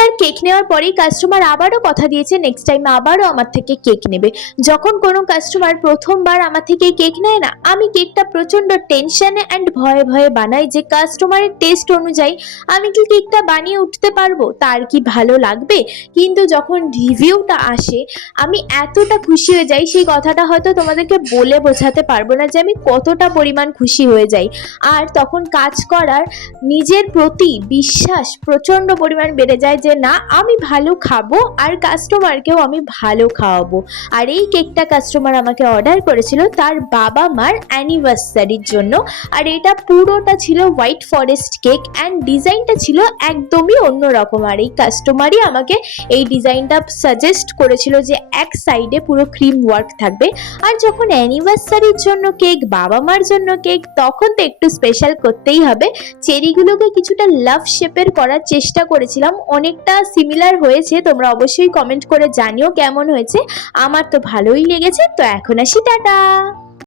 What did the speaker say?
প্রথমবার কেক নেওয়ার পরেই কাস্টমার আবারও কথা দিয়েছে নেক্সট টাইম আবারও আমার থেকে কেক নেবে। যখন কোনো কাস্টমার প্রথমবার আমার থেকে কেক নেয় না, আমি কেকটা প্রচণ্ড টেনশনে অ্যান্ড ভয়ে ভয়ে বানাই যে কাস্টমারের টেস্ট অনুযায়ী আমি কি কেকটা বানিয়ে উঠতে পারবো, তার কি ভালো লাগবে। কিন্তু যখন রিভিউটা আসে আমি এতটা খুশি হয়ে যাই, সেই কথাটা হয়তো তোমাদেরকে বলে বোঝাতে পারবো না যে আমি কতটা পরিমাণ খুশি হয়ে যাই। আর তখন কাজ করার নিজের প্রতি বিশ্বাস প্রচণ্ড পরিমাণ বেড়ে যায় যে না, আমি ভালো খাবো আর কাস্টমারকেও আমি ভালো খাওয়াবো। আর এই কেকটা কাস্টমার আমাকে অর্ডার করেছিল তার বাবা মার অ্যানিভার্সারির জন্য। আর এটা পুরোটা ছিল হোয়াইট ফরেস্ট কেক অ্যান্ড ডিজাইনটা ছিল একদমই অন্যরকম। আর এই কাস্টমারই আমাকে এই ডিজাইনটা সাজেস্ট করেছিল যে এক সাইডে পুরো ক্রিম ওয়ার্ক থাকবে। আর যখন অ্যানিভার্সারির জন্য কেক, বাবা মার জন্য কেক, তখন তো একটু স্পেশাল করতেই হবে। চেরিগুলোকে কিছুটা লাভ শেপের করার চেষ্টা করেছিলাম, অনেকটা সিমিলার হয়েছে। তোমরা অবশ্যই কমেন্ট করে জানিও কেমন হয়েছে। আমার তো ভালোই লেগেছে। তো এখন আসি, টাটা।